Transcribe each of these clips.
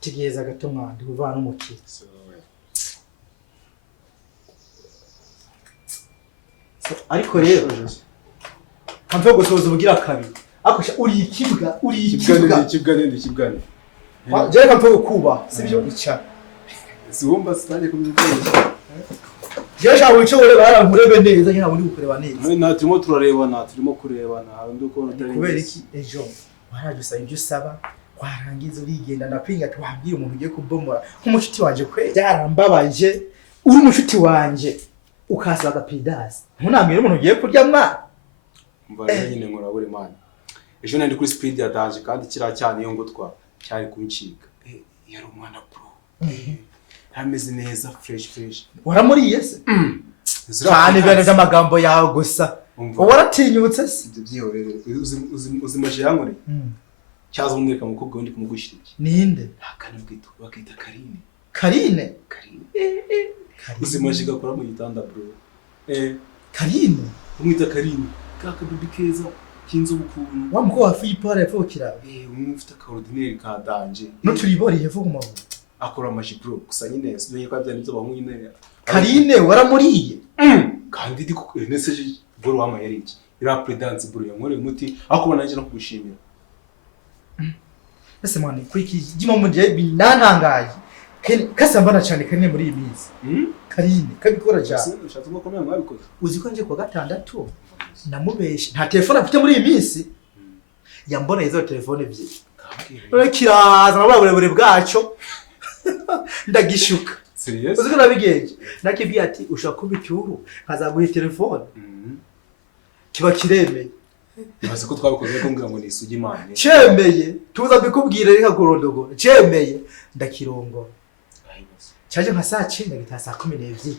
Tigeza gato mwandi kuvana umukire. Ariko rero hamve gusoza ubugira kabiri. Akosha uri ikibwa. Kibwa. Je kamve kuba sibyo ica. Siwumva sitanje kumvikana. Je shawe ico ure barankurebe neza nyina bundi gukureba neza. Nta turimo kurebana nduko notari. Kubera iki ejo waraje usaba ibyo usaba warangiza urigenda ndakwinga twabwiye umuntu ugiye kubomora nk'umucuti wanje kwe yarambabaje uri umucuti wanje ukasaga pidasi ntunamire umuntu ugiye kurya mwana mva nyine nkora buri mwana ejo nandi kuri speed ya danger kandi kira cyane yo ngutwa cyari kuncika yari umwana pro hameze neza fresh waramuriye se cyane bene by'amagambo yawe gusa waratinyutse se ibyo byihorere uzimaje yankore cyaza umweka mukobwa wundi kumugushiriki ninde akane bwito bakita Karine uzimaje gakora mu gitanda bro Karine umwita Karine kaka bibi keza kinzo bukuntu wa mukobwa wa Philippa yapfukira umufite ka ordinaire ka danger no turiboriye vuga mu akora amaji bro gusa nyine sinye kwa byanitse ba nyine Karine waramuriye kandi ndiko message bro wama yari iki ira predance bro yankore umuti akubona nje no kugushimira ese mwana kwiki gimo muje binantangaye kasambana cyane Karine muri iyi minsi Karine kabikora cyane ushatse ngo komeye mwabikoze uzi ko nje kwa gatandatu namubeshe nta telefone afite muri iyi minsi yambona izo telefone bye kiraza naburebure bwaco ndagishuka serious uzi ko nabigenje nakibwiye ati ushaka kubicyuru kazaguha telefone kiba kiremeye Bazi ko twabikoze kumbwira ngo nisugi imana cemeye tuza bikubwire reka kurondogo cemeye ndakirongo cyaje nka saa 9 gita saa 12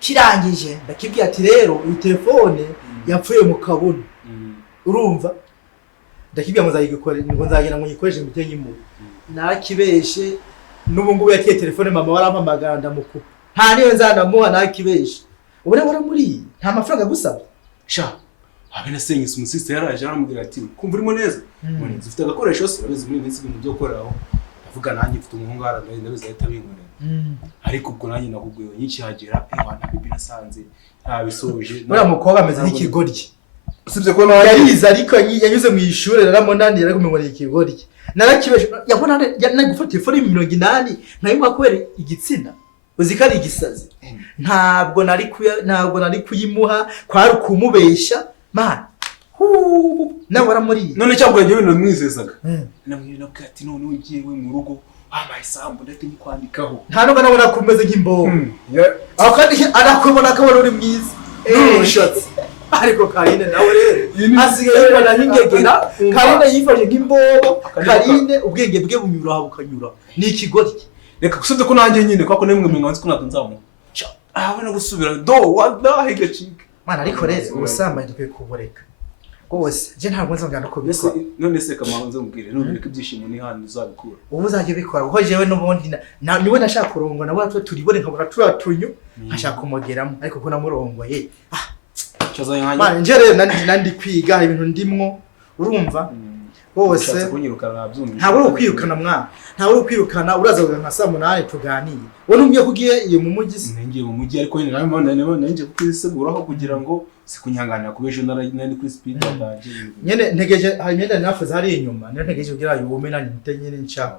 kirangije ndakibwiye ati rero iyi telefone yapfuye mu kabuno urumva ndakibwiye ngo nzagenda ngo nyikoreshe mitenye mu nakibeshe nubu ngubu yakiye telefone mama warampamagara ndamukupa nta niyo nzanamuha nakibeshe ubure waramuri nta mafaranga gusaba sha abena senyise umusiste yaraje aramubwira ati kumva urimo neza muri zifite agakoresho se babizi muri minsi ibintu byo koraho avuga nanjye mfite umuhungu aranaye ndabizi ahita binkorera ariko ubwo nanjye nakubwiye nyinshi hagera wana bibi nasanze ntabisoje muri amukobwa ameze nk'ikigoryi usibye ko nawe yariza ariko yanyuze mu ishuri naramonani yaragumenye ikigoryi narakibeshe yabona nagufata telefone 80 nkayimuha kubera igitsina uzikari igisazi ntabwo nari kuyimuha kwari kumubesha man nawe waramuri none cyangwa ngiye bintu mwizezaga namwira ko ati none ugiye we mu rugo amayisambu ndetse nyikwandikaho nta nubwo nabona kumeze nk'imbobo akandi arakubona ko uri mwiza ushatse ariko Karine nawe rero asigaye bana nk'ingegera Karine yifashe nk'imbobo Karine ubwenge bwe bunyura bukanyura ni ikigoryi reka gusubye ko nanjye nyine kwako nemwe mwanzi ko natanzamu abana gusubira do wallahi gacika mana ariko rero ubusambanye dukwiye kubureka rwose je ntabwo nzongera ko bisa none se kamanze mbwire none ko ibyishimo ni hano uzabikura ubu uzajye bikora kuko jewe n'ubundi niwe nashaka kurongo nawe atwe turibone nkabona turatunyu nkashaka kumugeramo ariko ko namurongoye cyazaye nkanye mana nje rero nandi kwiga ibintu ndimwo urumva bose ntabwo uri kwirukana mwana ntabwo uri kwirukana uraza nka saa 8 tuganiye wowe ntumye kugiye iyo mu mujyi ngiye mu mujyi ariko nyine nawe nje kwiseguraho kugira ngo sikunyanganira kubejo nari kuri speed yataje nyene ntegeje imyenda nafuze hari inyuma none ntegeje kugira yume nani nyine nshaka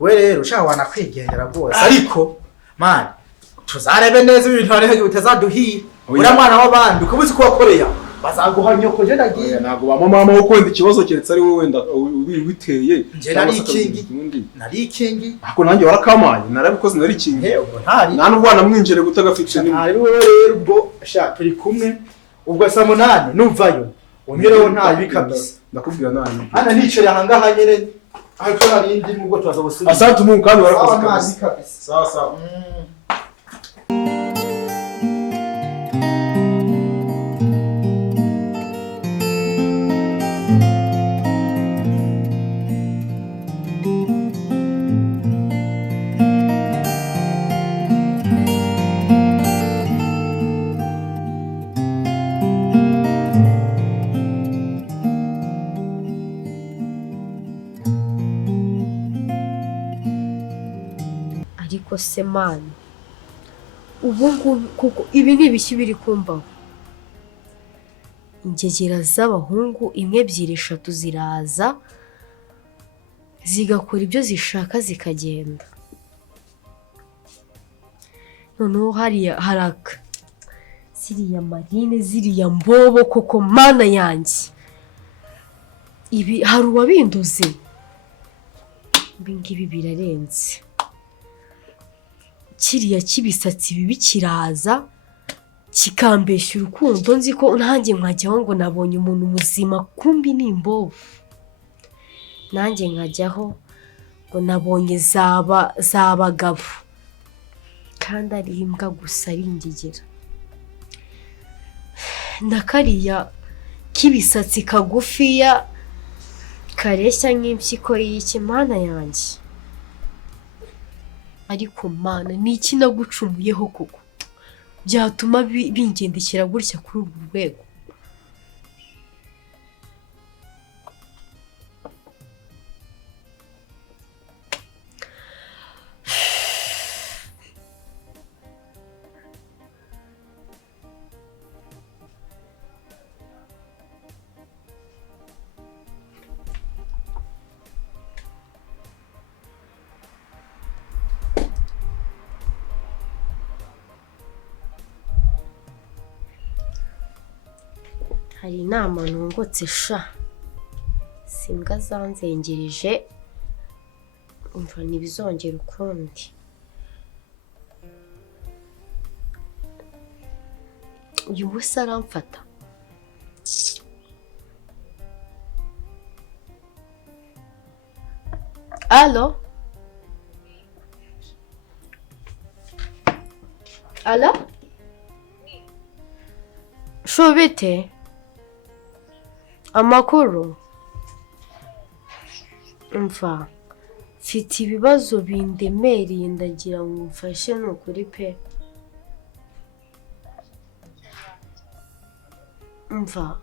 we rero shaka wana kwigendera rwose ariko man tuzarebe neza ibintu hari bitazaduhira ura mwana w'abandi kubuze ko wakoreya bazaguha nyoko je nagiye nago ba mama wo kwenda ikibazo keretse ari wowe wenda witeye je nari ikingi ako nanjye warakamanye narabikoze nari ikingi ntari nta n'ubwana mwinjire gutagafite ni ntari wowe rero ubwo sha turi kumwe ubwo saa 8 nuvayo onyereho nta bikabisa ndakubwira nani ana nicere ahangaha nyene ariko narindi nubwo twaza gusubira asante umuntu kandi warakoze kabisa sawa sawa ariko se mani ubu ngubu kuko ibi ni ibiki biri kumbaho. Ingegera z'abahungu imwe ebyiri eshatu ziraza zigakora ibyo zishaka zikagenda. Noneho haraka ziriya marine ziriya mbobo koko mana yanjye. Ibi hari uwabinduze. Ibi ngibi birarenze. Kiriya kibisatsi bibi kiraza kikambeshya urukundo nzi ko nanjye nkajyaho ngo nabonye umuntu muzima kumbi ni imbobo. Nanjye nkajyaho ngo nabonye zabagabo kandi ari imbwa gusa ari ingegera. Na kariya kibisatsi kagufiya kareshya nk'impyiko y'iki mana yanjye. Ariko mana ni iki nagucumuyeho koko byatuma bingendekera gutya kuri urwo rwego. Hari inama ntungutse sha simbwa zanzengereje umva ntibizongera ukundi. Uyu wese aramfata. Alo? Alo? Shobete? Amakuru? Umva mfite ibibazo bindemereye ndagira ngo mfashe nukuri pe. Umva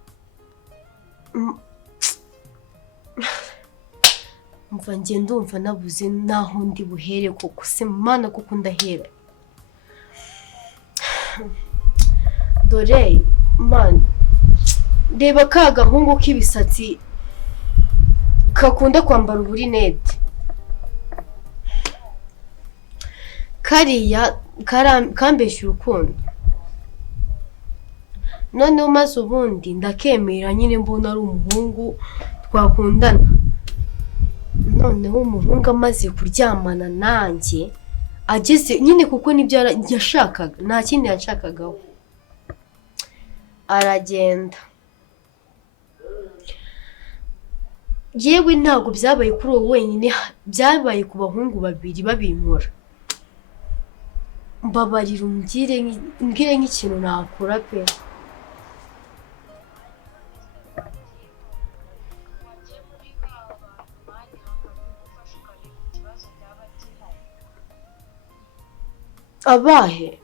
njye ndumva nabuze naho ndi buhere koko se mana kuko ndahera. Dore man reba ka gahungu k'ibisatsi kakunda kwambara uburinete kariya kambeshya urukundo. Noneho maze ubundi ndakemera nyine mbona ari umuhungu twakundana. Noneho umuhungu amaze kuryamana nanjye ageze nyine kuko nibyo yashakaga nta kindi yashakagaho aragenda. Yewe ntabwo byabaye kuri wowe wenyine byabaye ku bahungu babiri babinkora. Mbabarira umbwire nk'ikintu nakora pe. Abahe?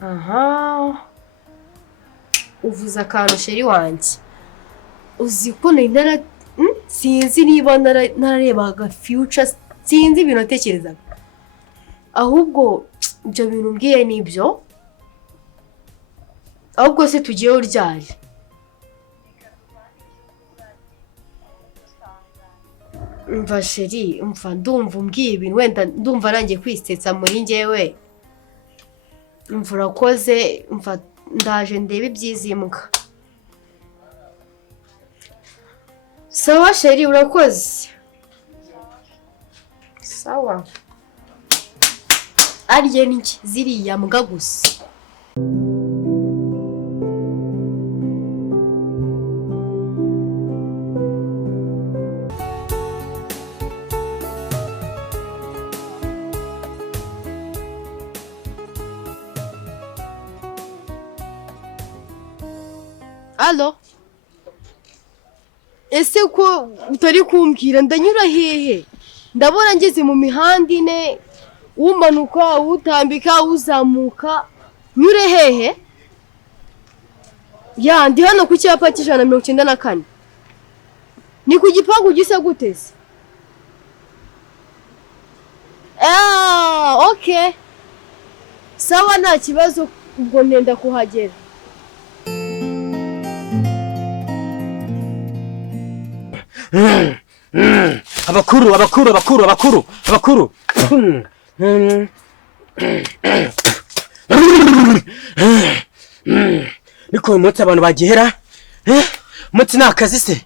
Aha. Uvuze akantu sheri wanjye. Uzi ko sinzi niba nararebaga future sinzi ibintu natekerezaga. Ahubwo ibyo bintu mbwiye nibyo. Ahubwo se tugiyeho ryari? Umva sheri, umva ndumva umbwiye ibintu wenda ndumva arangiye kwisetsa muri njyewe. Umva urakoze, umva ndaje ndebe ibyizimbwa. Sawa sheri urakoze. Sawa. Ariye niki ziriya mbwa gusa. Alo? Ese ko utari kumbwira ndanyura hehe? Ndabona ngeze mu mihanda ine umanuka utambika uzamuka nyure hehe ya ndi hano ku cyapa cy'194 ni ku gipangu gisa guteze okay sawa nta kibazo ubwo nenda kuhagera abakuru niko umunsi abantu bagihera umunsi ni akazi se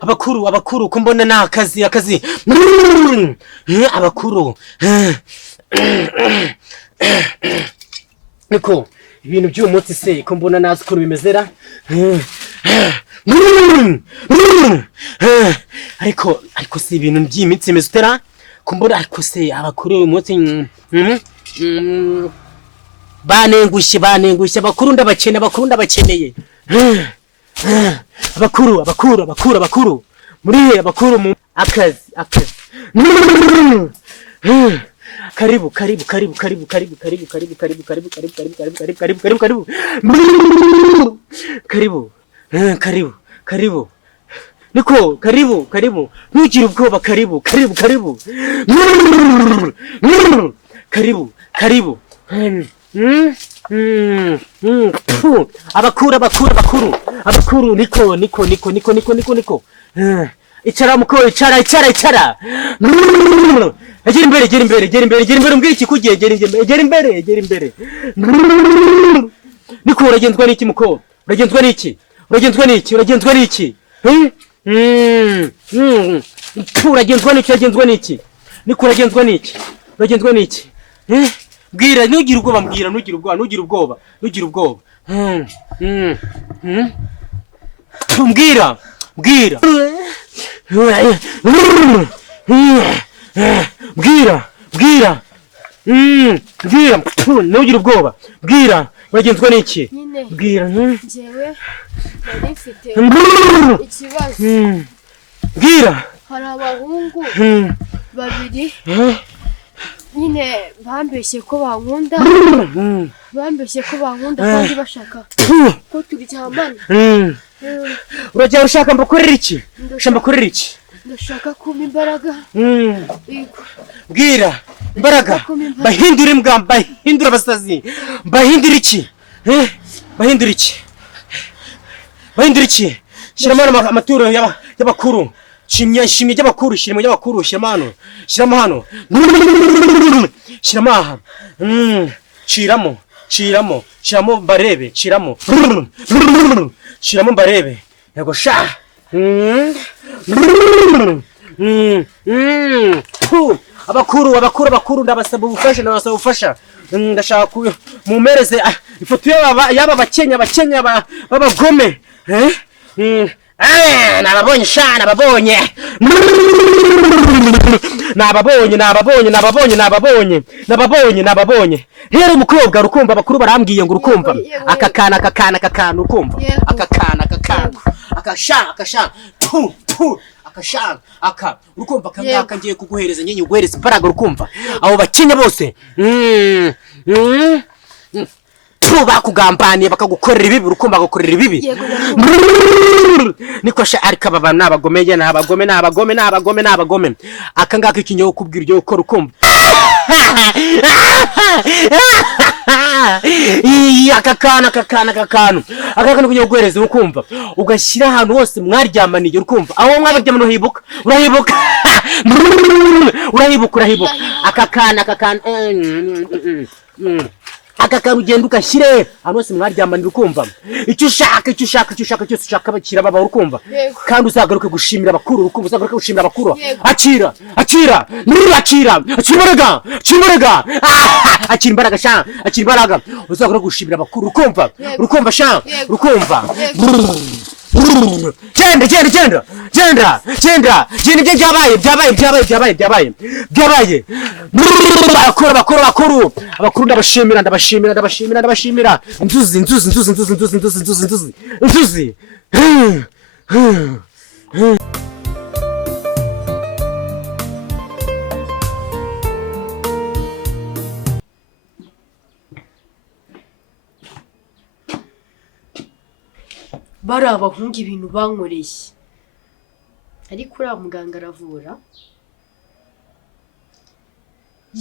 abakuru ko mbona ni akazi abakuru niko ibintu by'uyu munsi se ko mbona nazi ukuntu bimezera ariko si ibintu by'iminsi imeze utera ko mbona ariko se abakuru uyu munsi banengushye abakuru ndabakeneye abakuru muri he abakuru mu akazi karibu niko karibu ntugire ubwoba karibu abakuru niko icara muko icara gera imbere mbwira iki kugiye gera imbere niko uragenzwa n'iki muko uragenzwa n'iki uragenzwa n'iki uragenzwa n'iki niko uragenzwa n'iki bwira ntugire ubwoba mbwira ntugire ubwoba bwira uragenzwa n'iki bwira njyewe narifite ikibazo bwira hari abahungu babiri nyine bambeshye ko bankunda kandi bashaka ko turyamana urajya ushaka mbakorera iki ndashaka kumpa imbaraga bwira imbaraga bahindura imbwa bahindura abasazi bahindura iki shyiramo amaturo y'abakuru shimye y'abakuru shyiramo hano shiramo barebe shiramo barebe yego sha abakuru ndabasaba ubufasha ndashaka mumereze ifoto y'aba bakenya babagome nababonye rero umukobwa rukumva abakuru barambwiye ngo rukumva akakana rukumva akakana urukumva kangaka ngiye kuguhereza nyenye uguhereza imbaraga rukumva abo bakenya bose bakugambaniye bakagukorera ibibi urukumva bagakorera ibibi niko sha ariko aba nabagomeye nabagome akangaka ikinyo ukubwira ibyo ukora ukumva akakana kugira guhereza urukumva ugashyira ahantu hose mwaryamaniye urukumva aho mwabaryamana urahibuka akakana akakana ugenda ugashyire ahantu hose mwaryamanira ukumva icyo ushaka cyose ushaka bakira baba urukumva kandi uzagaruke gushimira abakuru urukumva uzagaruke gushimira abakuru akira imbaraga uzagaruke gushimira abakuru urukumva genda byabaye abakuru ndabashimira inzuzi bari abahungu ibintu bankoreye ariko uriya muganga aravura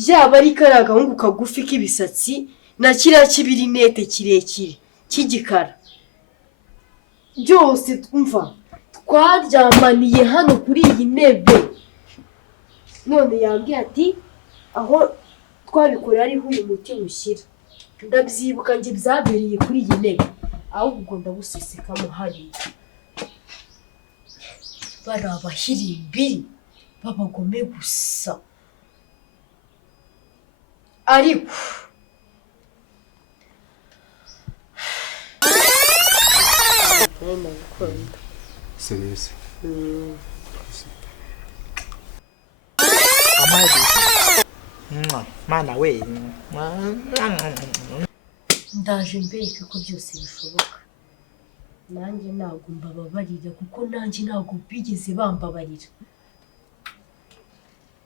yaba ari kariya agahungu kagufi k'ibisatsi na kiriya kibirinete kirekire cy'igikara byose twumva twaryamaniye hano kuri iyi ntebe none yambwiye ati aho twabikorera ariho uyu muti ushyira ndabyibuka njye byabereye kuri iyi ntebe ahubwo ndabusesekamo hariya bari abahirimbiri b'abagome gusa ariko serese mana we ndaje mbereka ko byose bishoboka nanjye ntabwo mbababarira kuko nanjye ntabwo bigeze bambabarira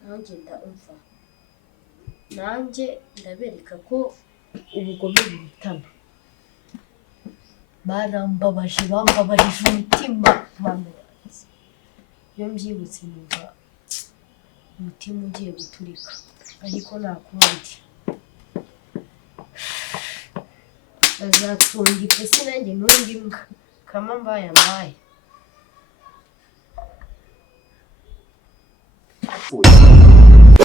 nanjye ndumva nanjye ndabereka ko ubugome burutana barambabaje bambabarije umutima bambabaje iyo mbyibutse numva umutima ugiye guturika ariko nakundi azatunga ipesi nanjye n'undi mbwa kama mbaye apfuye